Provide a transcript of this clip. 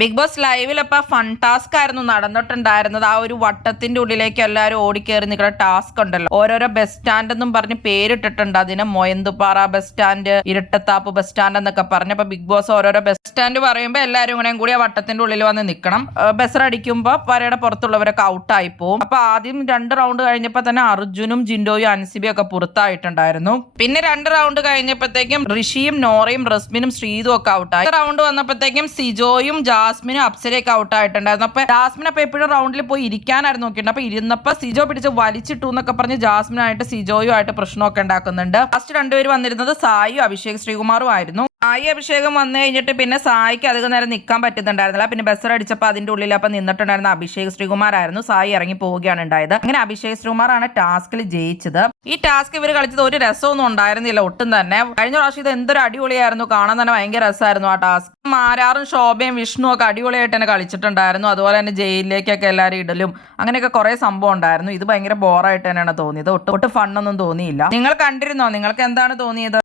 Big boss ലൈവിലപ്പോൾ fun task ആയിരുന്നു നടന്നിട്ടുണ്ടായിരുന്നത്. ആ ഒരു വട്ടത്തിന്റെ ഉള്ളിലേക്ക് എല്ലാവരും ഓടിക്കേറി നിൽക്കുന്ന ടാസ്ക് ഉണ്ടല്ലോ. ഓരോരോ ബസ് സ്റ്റാൻഡ് എന്നും പറഞ്ഞ് പേരിട്ടിട്ടുണ്ട് അതിന്. മൊയന്തുപാറ ബസ് സ്റ്റാൻഡ്, ഇരട്ടത്താപ്പ് ബസ് സ്റ്റാൻഡ് എന്നൊക്കെ പറഞ്ഞ് അപ്പൊ ബിഗ് ബോസ് ഓരോരോ ബസ് സ്റ്റാൻഡ് പറയുമ്പോൾ എല്ലാവരും ഇങ്ങനെ കൂടി ആ വട്ടത്തിന്റെ ഉള്ളിൽ വന്ന് നിൽക്കണം. ബസ്സറടിക്കുമ്പോൾ വരയുടെ പുറത്തുള്ളവരൊക്കെ ഔട്ടായി പോകും. അപ്പൊ ആദ്യം 2 റൗണ്ട് കഴിഞ്ഞപ്പോൾ തന്നെ അർജുനും ജിൻഡോയും അൻസിബിയും ഒക്കെ പുറത്തായിട്ടുണ്ടായിരുന്നു. പിന്നെ 2 റൗണ്ട് കഴിഞ്ഞപ്പോഴത്തേക്കും ഋഷിയും നോറയും റസ്മിനും ശ്രീതും ഒക്കെ ഔട്ടായി. റൗണ്ട് വന്നപ്പോഴത്തേക്കും സിജോയും ജാസ്മിനും അപ്സരയൊക്കെ ഔട്ട് ആയിട്ടുണ്ടായിരുന്നു. അപ്പൊ ജാസ്മിൻ അപ്പൊ എപ്പോഴും റൗണ്ടിൽ പോയി ഇരിക്കാനായിരുന്നു നോക്കിയിട്ടുണ്ട്. അപ്പൊ ഇരുന്നപ്പോ സിജോ പിടിച്ച് വലിച്ചിട്ടു എന്നൊക്കെ പറഞ്ഞ് ജാസ്മിനായിട്ട് സിജോയും ആയിട്ട് പ്രശ്നമൊക്കെ ഉണ്ടാക്കുന്നുണ്ട്. ഫസ്റ്റ് 2 പേര് വന്നിരുന്നത് സായിയും അഭിഷേക് ശ്രീകുമാറും ആയിരുന്നു. സായി അഭിഷേകം വന്നു കഴിഞ്ഞിട്ട് പിന്നെ സായിക്ക് അധികം നേരം നിൽക്കാൻ പറ്റുന്നുണ്ടായിരുന്നില്ല. പിന്നെ ബസ്സർ അടിച്ചപ്പോൾ അതിന്റെ ഉള്ളിൽ അപ്പൊ നിന്നിട്ടുണ്ടായിരുന്ന അഭിഷേക് ശ്രീകുമാറായിരുന്നു. സായി ഇറങ്ങി പോവുകയാണ് ഉണ്ടായത്. അങ്ങനെ അഭിഷേക് ശ്രീകുമാറാണ് ടാസ്കിൽ ജയിച്ചത്. ഈ ടാസ്ക് ഇവർ കളിച്ചത് ഒരു രസമൊന്നും ഉണ്ടായിരുന്നില്ല ഒട്ടും തന്നെ. കഴിഞ്ഞ പ്രാവശ്യം ഇത് എന്തൊരു അടിപൊളിയായിരുന്നു, കാണാൻ തന്നെ ഭയങ്കര രസമായിരുന്നു ആ ടാസ്ക്. മാരാറും ശോഭയും വിഷ്ണു ഒക്കെ അടിപൊളിയായിട്ട് തന്നെ കളിച്ചിട്ടുണ്ടായിരുന്നു. അതുപോലെ തന്നെ ജയിലിലേക്കൊക്കെ എല്ലാവരും ഇടലും അങ്ങനെയൊക്കെ കുറെ സംഭവം ഉണ്ടായിരുന്നു. ഇത് ഭയങ്കര ബോറായിട്ട് തന്നെയാണ് തോന്നിയത്. ഒട്ടും ഫണ്ണൊന്നും തോന്നിയില്ല. നിങ്ങൾ കണ്ടിരുന്നോ? നിങ്ങൾക്ക് എന്താണ് തോന്നിയത്?